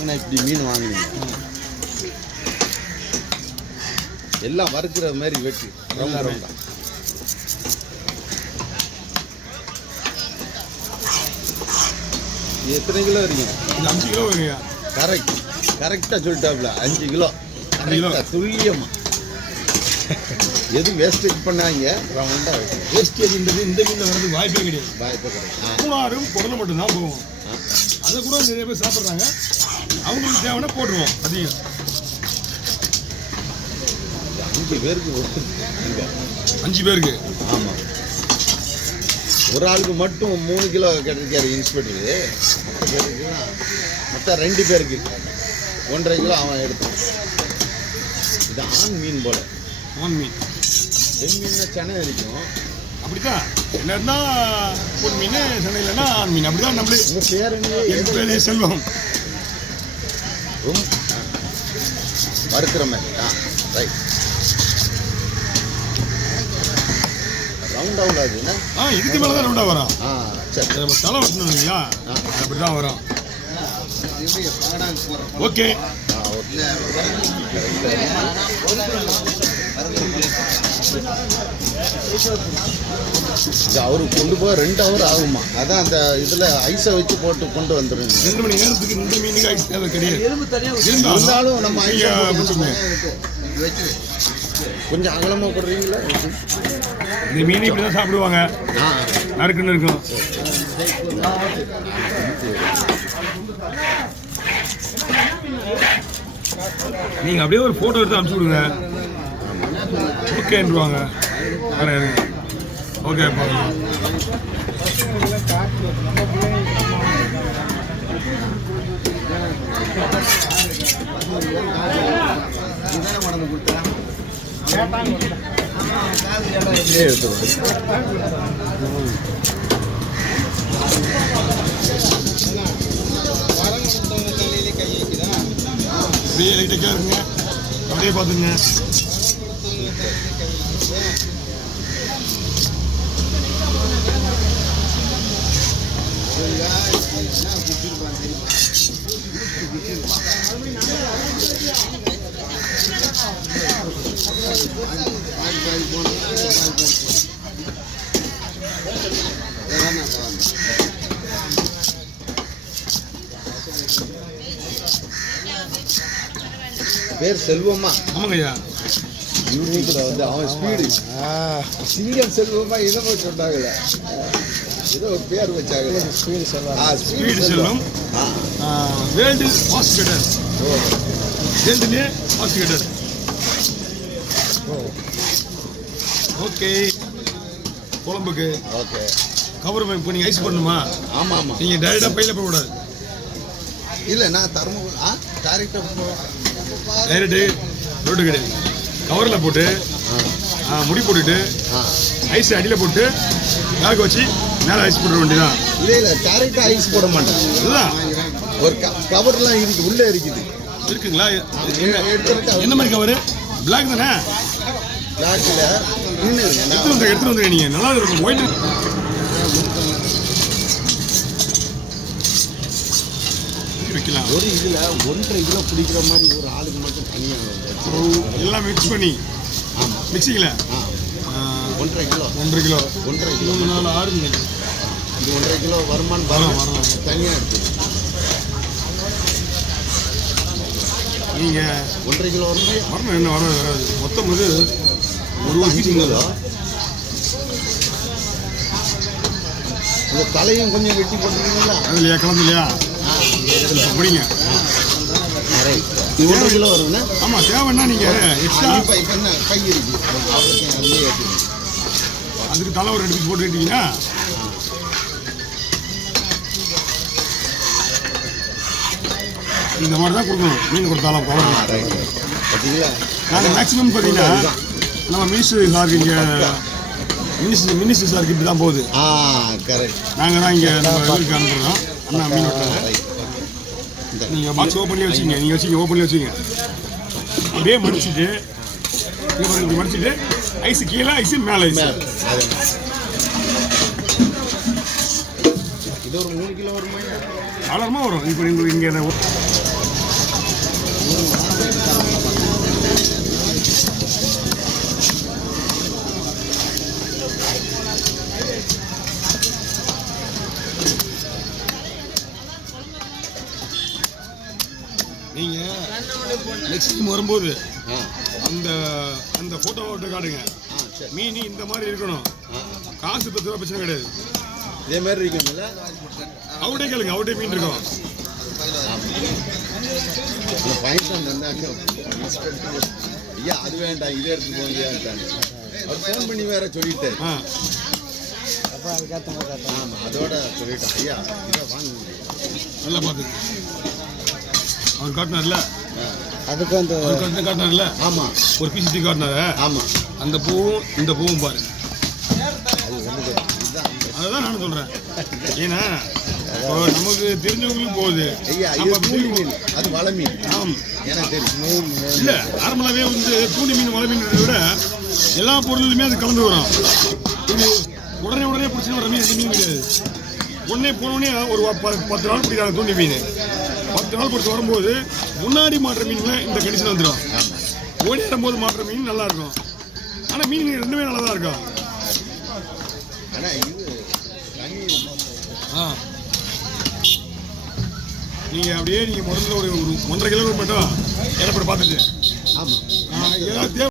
வாங்கினா இப்படி மீன் வாங்கினீங்க எல்லாம் வறுக்கிற மாதிரி வெட்டி ரவுண்டா எத்தனை கிலோ வரீங்க? 5 கிலோ வருங்க. கரெக்டாக சொல்லிட்டாப்ல 5 கிலோ துல்லியமா. எதுவும் வேஸ்டேஜ் பண்ணாங்க ரவுண்டா வேஸ்டேஜ்ன்றது இந்த மீனில் வர்றதுக்கு வாய்ப்பே கிடையாது. மூணாரும் குடலை மட்டும்தான் போவோம். அதை கூட நிறைய பேர் சாப்பிட்றாங்க. அவங்களுக்கு தேவைன்னா போட்டுருவோம். அதிகம் 5 பேருக்கு 5 பேருக்கு. ஆமாம், ஒரு ஆளுக்கு மட்டும் 3 கிலோ கிடைக்காரு இன்ஸ்பெக்டரு. மற்ற 2 பேருக்கு 1.5 கிலோ அவன் எடுத்தான். இது ஆண் மீன் போல. ஆண் மீன். பெண் மீன்னா சென்னை இருக்கும். அப்படித்தான் என்னன்னா பொன் மீன், சென்னை இல்லைன்னா ஆண் மீன். அப்படிதான் நம்மளே. உங்கள் பேர் என் பேர் செல்வம். வறுக்கிற மாதிரி. ரைட். ரவுண்ட் அவுட் ஆகுதுன்னா இதுக்கு மேலே தான் ரவுண்டாக வரும். சரி, நம்ம தலை விட்டணும் இல்லையா, அப்படி தான் வரும். ஓகே. இது அவரு கொண்டு போக 2 ஹவர் ஆகுமா? அதான் அந்த இதில் ஐஸை வச்சு போட்டு கொண்டு வந்துடும். 2 மணி நேரத்துக்கு இந்த மீனுக்கு ஐஸ் தேவை கிடையாது. இருந்தாலும் நம்ம கொஞ்சம் அகலமாக போடுறீங்களா? இந்த மீன் இப்படி தான் சாப்பிடுவாங்க. நறுக்குன்னு இருக்கும். நீங்கள் அப்படியே ஒரு ஃபோட்டோ எடுத்து அனுப்பிச்சி விடுங்க. ஓகேன்றுவாங்க. வேறு ஓகே பாருங்க. அப்படியே லைட்டாக இருக்குங்க. அப்படியே பார்த்துங்க. பேர் செல்வமா? ஆமாங்க ஐயா. யூடியூப்ல வந்து அவன் ஸ்பீடு சிங்கம் செல்வமா என்னமோ சொன்னாங்களே, ஏதோ ஒரு பேர் வச்சாங்க. Speed Selvam. World fast cutter. வேர்ல்டுலேயே ஃபாஸ்ட் கட்டர். ஓகே. குழம்புக்கு ஓகே. கவர் இப்போ நீங்கள் ஐஸ் பண்ணணுமா? ஆமாம். நீங்கள் டைரெக்டாக பையில் போடக்கூடாது. இல்லை, நான் டைரெக்டாக டைரெக்டு ரோடு கிடையாது. கவரில் போட்டு முடி போட்டுட்டு ஐஸ் அடியில் போட்டு வேக வச்சு மேலே ஐஸ் போட வேண்டியதான். இல்லை டைரெக்டாக ஐஸ் போட மாட்டேன். இதுதான் ஒரு கவர்லாம் இருக்குது, உள்ளே இருக்குது. இருக்குங்களா? என்ன மாதிரி கவரு? பிளாக் தானே? பிளாக்கில் எடுத்துகிட்டு வந்து நீங்கள் நல்லா இருக்கும். ஒயிட் வைக்கலாம். ஒரு இதில் 1.5 கிலோ பிடிக்கிற மாதிரி ஒரு ஆளுக்கு மட்டும் தனியாக எல்லாம் மிக்ஸ் பண்ணி. ஆமாம், மிக்சிங்கில் 1.5 கிலோ 1.5 கிலோ 3 4 6 நினைக்கிறேன். இது 1.5 கிலோ வருமானம் வரலாம். தனியாக எடுத்து நீங்கள் 1.5 கிலோ வரணும். என்ன வராது. மொத்தம் இது ஒரு கிலோ. இந்த தலையும் கொஞ்சம் வெட்டி போட்டுருக்கீங்களா? அதுலையா கலந்து இல்லையா? பிடிங்க. 1 கிலோ வருதுண்ணா. ஆமாம், தேவைன்னா நீங்கள் எக்ஸ்ட்ரா இப்போ என்ன கை இருக்கு அதுக்கு தலை ஒரு 2 பீஸ் போட்டு கேட்டீங்கன்னா இந்த மாதிரி தான் கொடுக்கணும். மீன் கொடுத்தாலும் கவர் பார்த்தீங்களா? நாங்கள் மேக்ஸிமம் பார்த்தீங்கன்னா நம்ம மினிஸ்டர் சாருக்கு இங்கே மினிஸ்டர் சாருக்கு இப்படி தான் போகுது. கரெக்ட். நாங்கள் தான் இங்கே நம்ம இதுக்கு அனுப்புகிறோம். அண்ணா மீன் வெட்டுறாங்க. நீங்கள் பாக்ஸ் ஓப்பன்லேயே வச்சுங்க. நீங்கள் வச்சுங்க, ஓப்பன்லேயே வச்சுங்க. அப்படியே மடிச்சுட்டு இப்படி மடிச்சுட்டு ஐஸு கீழே ஐஸு மேலே ஐஸு. இது ஒரு 3 கிலோ வருமா? தாராளமாக வரும். இப்போ இங்கே நீங்கள் நெக்ஸ்ட் டைம் வரும்போது அந்த அந்த ஃபோட்டோவை காட்டுங்க. மீன் இந்த மாதிரி இருக்கணும். காசு பத்து ரூபா பிரச்சனை கிடையாது. இதே மாதிரி இருக்கணும்ல. அவட்டே கேளுங்க, அவட்டே மீன் இருக்கும். ஐயா அது வேண்டாம், இதை எடுத்து போங்க. அவர் ஃபோன் பண்ணி வேற சொல்லிட்டாரு. ஆமாம், அதோட சொல்லிட்டேன். ஐயா இதை வாங்க நல்லா பார்த்துங்க. அவர் காட்டினார்ல, அதுக்கு அந்த காட்டினார்ல. ஆமாம், ஒரு பீஸ் காட்டினாரு. ஆமாம், அந்த பூவும் இந்த பூவும் பாருங்க. அதுதான் நானும் சொல்கிறேன். ஏன்னா நமக்கு தெரிஞ்சவங்களுக்கு போகுது. ஐயா அது வலை மீன். ஆமாம், எனக்கு தெரியும். இல்லை நார்மலாகவே வந்து தூண்டி மீன் வலை மீன் விட எல்லா பொருளுமே அது கலந்து வரும். இது உடனே பிடிச்சி வர மீன் மீன் கிடையாது. போனோடனே ஒரு 10 நாள் பிடிக்கிறாங்க தூண்டி மீன். 10 நாள் பிடிச்சி வரும்போது முன்னாடி மாட்டுற மீனில் இந்த கண்டிஷன் வந்துடும். ஓடி ஏறும்போது மாட்டுற மீன் நல்லா இருக்கும். ஆனால் மீன் ரெண்டுமே நல்லா தான் இருக்கும். ஆனால் இது நீங்கள் அப்படியே நீங்கள் முதல்ல ஒரு 1.5 கிலோ மட்டும் ஏற்பட பார்த்துட்டு. ஆமாம், ஏதாவது